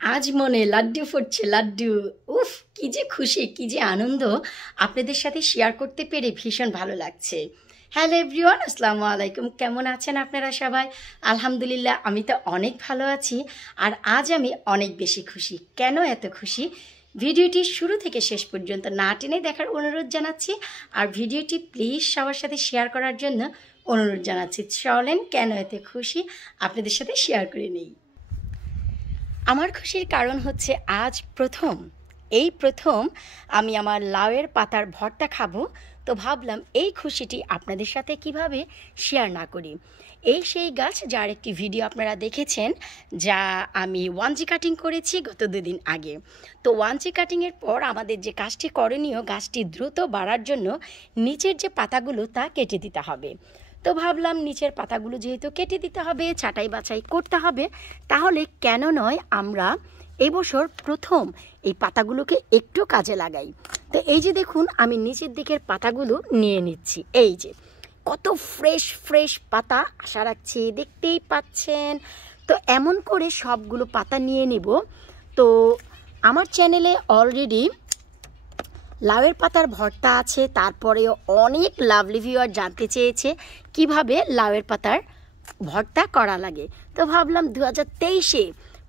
আজ মনে লাড্ডু ফুটছে লাড্ডু। উফ, কি যে খুশি, কি যে আনন্দ আপনাদের সাথে শেয়ার করতে পেরে ভীষণ ভালো লাগছে। হ্যালো এভরিওয়ান, আসসালামু আলাইকুম। কেমন আছেন আপনারা সবাই? আলহামদুলিল্লাহ, আমি তো অনেক ভালো আছি। আর আজ আমি অনেক বেশি খুশি। কেন এত খুশি? ভিডিওটি শুরু থেকে শেষ পর্যন্ত না টেনে দেখার অনুরোধ জানাচ্ছি। আর ভিডিওটি প্লিজ সবার সাথে শেয়ার করার জন্য অনুরোধ জানাচ্ছি। চলেন কেন এত খুশি আপনাদের সাথে শেয়ার করে নেই। আমার খুশির কারণ হচ্ছে আজ এই প্রথম আমি আমার লাউয়ের পাতার ভর্তা খাবো। তো ভাবলাম এই খুশিটি আপনাদের সাথে কিভাবে শেয়ার না করি। এই সেই গাছ যার একটি ভিডিও আপনারা দেখেছেন, যা আমি 1G কাটিং করেছি গত 2 দিন আগে। তো 1G কাটিংয়ের পর আমাদের যে কাজটি করণীয়, গাছটি দ্রুত বাড়ার জন্য নিচের যে পাতাগুলো তা কেটে দিতে হবে। তো ভাবলাম নিচের পাতাগুলো যেহেতু কেটে দিতে হবে, ছাঁটাই বাছাই করতে হবে, তাহলে কেন নয় আমরা এবছর প্রথম এই পাতাগুলোকে একটু কাজে লাগাই। তো এই যে দেখুন, আমি নিচের দিকের পাতাগুলো নিয়ে নিচ্ছি। এই যে কত ফ্রেশ ফ্রেশ পাতা, আশা রাখছি দেখতেই পাচ্ছেন। তো এমন করে সবগুলো পাতা নিয়ে নিব। তো আমার চ্যানেলে অলরেডি লাউয়ের পাতার ভর্তা আছে, তারপরেও অনেক লাভলি ভিউয়ার জানতে চেয়েছে কিভাবে লাউয়ের পাতার ভর্তা করা লাগে। তো ভাবলাম 2023-এ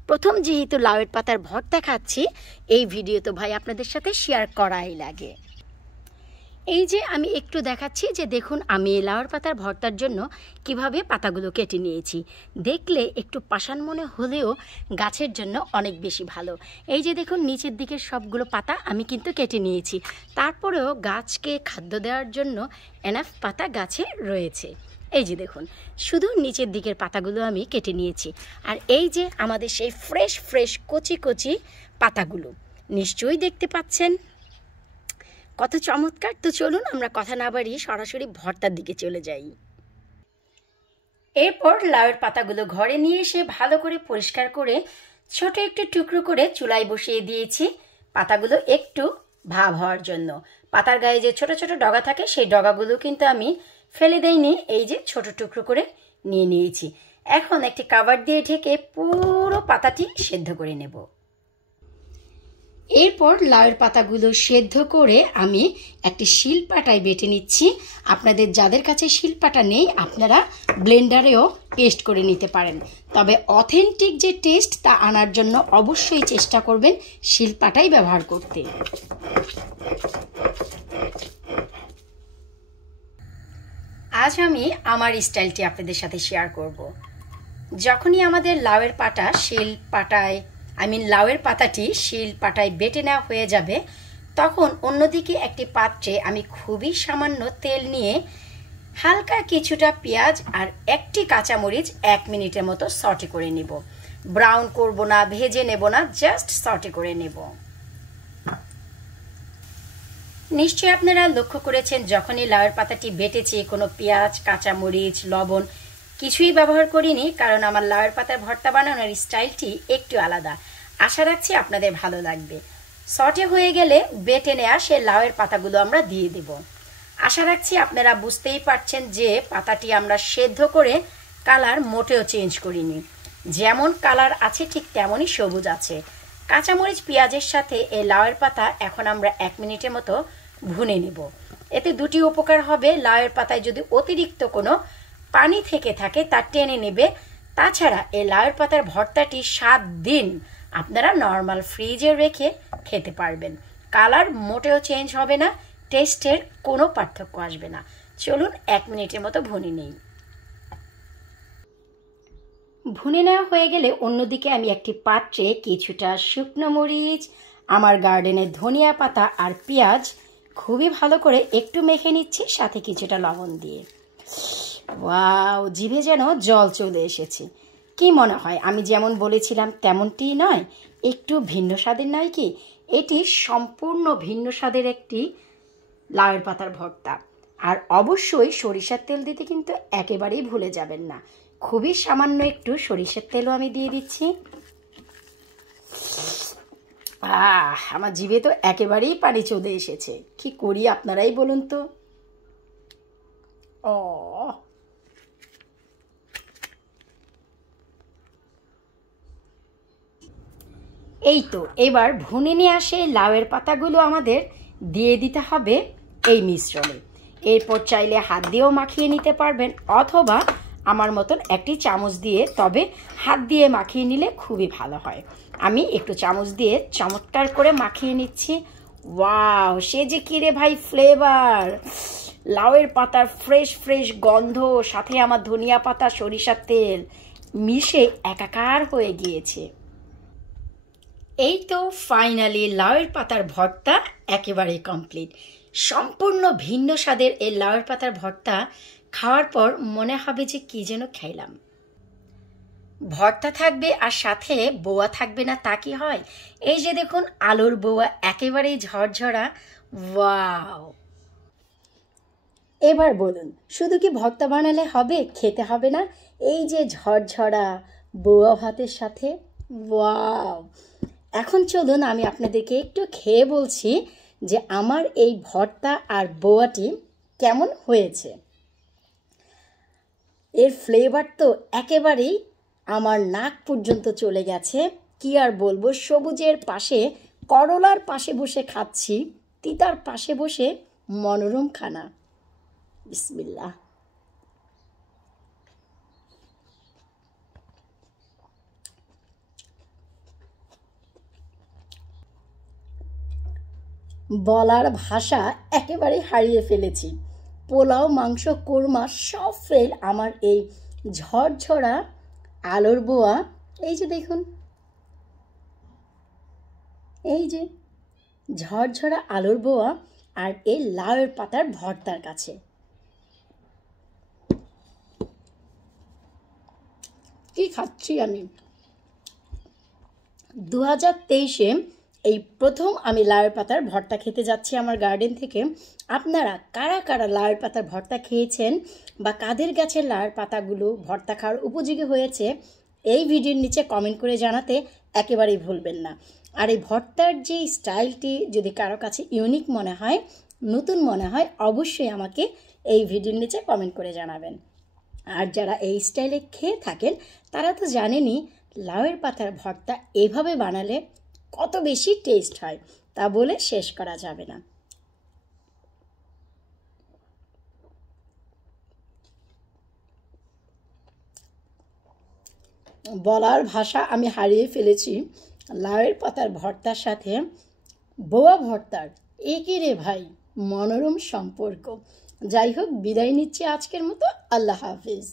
প্রথম যেহেতু লাউয়ের পাতার ভর্তা খাচ্ছি, এই ভিডিও তো ভাই আপনাদের সাথে শেয়ার করাই লাগে। এই যে আমি একটু দেখাচ্ছি যে দেখুন আমি লাউয়ের পাতার ভর্তার জন্য কিভাবে পাতাগুলো কেটে নিয়েছি। দেখলে একটু পাষাণ মনে হলেও গাছের জন্য অনেক বেশি ভালো। এই যে দেখুন নিচের দিকের সবগুলো পাতা আমি কিন্তু কেটে নিয়েছি, তারপরেও গাছকে খাদ্য দেওয়ার জন্য এনাফ পাতা গাছে রয়েছে। এই যে দেখুন শুধু নিচের দিকের পাতাগুলো আমি কেটে নিয়েছি। আর এই যে আমাদের সেই ফ্রেশ ফ্রেশ কচি কচি পাতাগুলো নিশ্চয়ই দেখতে পাচ্ছেন কত চমৎকার। তো চলুন আমরা কথা না বাড়িয়ে সরাসরি ভর্তার দিকে চলে যাই। এরপর লাউয়ের পাতাগুলো ঘরে নিয়ে এসে ভালো করে পরিষ্কার করে ছোট একটু টুকরো করে চুলায় বসিয়ে দিয়েছি, পাতাগুলো একটু ভাব হওয়ার জন্য। পাতার গায়ে যে ছোট ছোট ডগা থাকে সেই ডগাগুলো কিন্তু আমি ফেলে দেইনি, এই যে ছোট টুকরো করে নিয়ে নিয়েছি। এখন একটি কাভার দিয়ে ঢেকে পুরো পাতাটি সেদ্ধ করে নেব। এরপর লাউয়ের পাতাগুলো সেদ্ধ করে আমি একটি শিলপাটায় বেটে নিচ্ছি। আপনাদের যাদের কাছে শিলপাটা নেই আপনারা ব্লেন্ডারেও পেস্ট করে নিতে পারেন, তবে অথেন্টিক যে টেস্ট তা আনার জন্য অবশ্যই চেষ্টা করবেন শিলপাটাই ব্যবহার করতে। আজ আমি আমার স্টাইলটি আপনাদের সাথে শেয়ার করব। যখনই আমাদের লাউয়ের পাতাটি শিল পাটায় বেটে নেওয়া হয়ে যাবে, তখন অন্যদিকে একটি পাত্রে আমি খুবই সামান্য তেল নিয়ে হালকা কিছুটা পেঁয়াজ আর একটি কাঁচামরিচ 1 মিনিটের মতো সটে করে নেব। ব্রাউন করব না, ভেজে নেব না, জাস্ট সটে করে নেব। নিশ্চয়ই আপনারা লক্ষ্য করেছেন যখনই লাউয়ের পাতাটি বেটেছি কোনো পেঁয়াজ, কাঁচামরিচ, লবণ কিছুই ব্যবহার করিনি, কারণ আমার লাউয়ের পাতার ভর্তা বানানোর স্টাইলটি একটু আলাদা। আশা রাখছি আপনাদের ভালো লাগবে। সটে হয়ে গেলে বেটে নেওয়া সে লাউয়ের পাতাগুলো আমরা দিয়ে দেব। আশা রাখছি আপনারা বুঝতেই পারছেন যে পাতাটি আমরা সেদ্ধ করে কালার মোটেও চেঞ্জ করিনি, যেমন কালার আছে ঠিক তেমনই সবুজ আছে। কাঁচামরিচ পেঁয়াজের সাথে এই লাউয়ের পাতা এখন আমরা 1 মিনিটের মতো ভুনে নেব। এতে দুটি উপকার হবে, লাউয়ের পাতায় যদি অতিরিক্ত কোনো পানি থেকে থাকে তা টেনে নেবে। তাছাড়া এই লাউয়ের পাতার ভর্তাটি 7 দিন আপনারা নর্মাল ফ্রিজে রেখে খেতে পারবেন। কালার মোটেও চেঞ্জ হবে না, টেস্টের কোনো পার্থক্য আসবে না। চলুন 1 মিনিটের মতো ভুনে নেই। ভুনে নেওয়া হয়ে গেলে অন্যদিকে আমি একটি পাত্রে কিছুটা শুকনো মরিচ, আমার গার্ডেনের ধনিয়া পাতা আর পেঁয়াজ খুবই ভালো করে একটু মেখে নিচ্ছি, সাথে কিছুটা লবণ দিয়ে। ওয়াও, জিভে যেন জল চলে এসেছে। কি মনে হয় আমি যেমন বলেছিলাম তেমনটি নয়? একটু ভিন্ন স্বাদের নয় কি? এটি সম্পূর্ণ ভিন্ন স্বাদের একটি লাউয়ের পাতার ভর্তা। আর অবশ্যই সরিষার তেল দিতে কিন্তু একেবারেই ভুলে যাবেন না। খুবই সামান্য একটু সরিষার তেলও আমি দিয়ে দিচ্ছি। আমার জিভে তো একেবারেই পানি চলে এসেছে। কি করি আপনারাই বলুন তো। এই তো এবার ভুনে নিয়ে আসে লাউয়ের পাতাগুলো আমাদের দিয়ে দিতে হবে এই মিশ্রণে। এরপর চাইলে হাত দিয়েও মাখিয়ে নিতে পারবেন, অথবা আমার মতন একটি চামচ দিয়ে, তবে হাত দিয়ে মাখিয়ে নিলে খুবই ভালো হয়। আমি একটু চামচ দিয়ে চমৎকার করে মাখিয়ে নিচ্ছি। ওয়াও, সে যে কি রে ভাই ফ্লেভার! লাউয়ের পাতার ফ্রেশ ফ্রেশ গন্ধ, সাথে আমার ধনিয়া পাতা, সরিষার তেল মিশে একাকার হয়ে গিয়েছে। এই তো ফাইনালি লাউয়ের পাতার ভর্তা একেবারে কমপ্লিট। সম্পূর্ণ ভিন্ন স্বাদের এই লাউয়ের পাতার ভর্তা খাওয়ার পর মনে হবে যে কি যেন খাইলাম। ভর্তা থাকবে আর সাথে বোয়া থাকবে না তা কি হয়? এই যে দেখুন আলুর বোয়া একেবারেই ঝরঝরা। ওয়াও! এবার বলুন, শুধু কি ভর্তা বানালে হবে, খেতে হবে না? এই যে ঝরঝরা বোয়া ভাতের সাথে, ওয়াও! এখন চলুন আমি আপনাদেরকে একটু খেয়ে বলছি যে আমার এই ভর্তা আর বোয়াটি কেমন হয়েছে। এর ফ্লেভার তো একেবারেই আমার নাক পর্যন্ত চলে গেছে। কি আর বলবো, সবুজের পাশে, করলার পাশে বসে খাচ্ছি, তিতার পাশে বসে মনোরম খানা। বিসমিল্লাহ। বলার ভাষা একেবারে হারিয়ে ফেলেছি। পোলাও, মাংস, কোরমা সব ফেল আমার এই ঝরঝরা আলুর বোয়া। এই যে দেখুন, এই যে ঝরঝরা আলুর বোয়া আর এই লাউয়ের পাতার ভর্তার কাছে। কি খাচ্ছি আমি! 2023-এ এই প্রথম আমি লাউয়ের পাতার ভর্তা খেতে যাচ্ছি আমার গার্ডেন থেকে। আপনারা কারা কারা লাউয়ের পাতার ভর্তা খেয়েছেন বা কাদের গাছের লাউয়ের পাতাগুলো ভর্তা খাওয়ার উপযোগী হয়েছে, এই ভিডিওর নিচে কমেন্ট করে জানাতে একেবারেই ভুলবেন না। আর এই ভর্তার যে স্টাইলটি যদি কারো কাছে ইউনিক মনে হয়, নতুন মনে হয়, অবশ্যই আমাকে এই ভিডিওর নিচে কমেন্ট করে জানাবেন। আর যারা এই স্টাইলে খেয়ে থাকেন তারা তো জানেনই লাউয়ের পাতার ভর্তা এভাবে বানালে কত বেশি টেস্ট হয়, তা বলে শেষ করা যাবে না। বলার ভাষা আমি হারিয়ে ফেলেছি। লাউয়ের পাতার ভর্তার সাথে বোয়া ভর্তার একই রে ভাই মনোরম সম্পর্ক। যাই হোক, বিদায় নিচ্ছি আজকের মতো। আল্লাহ হাফিজ।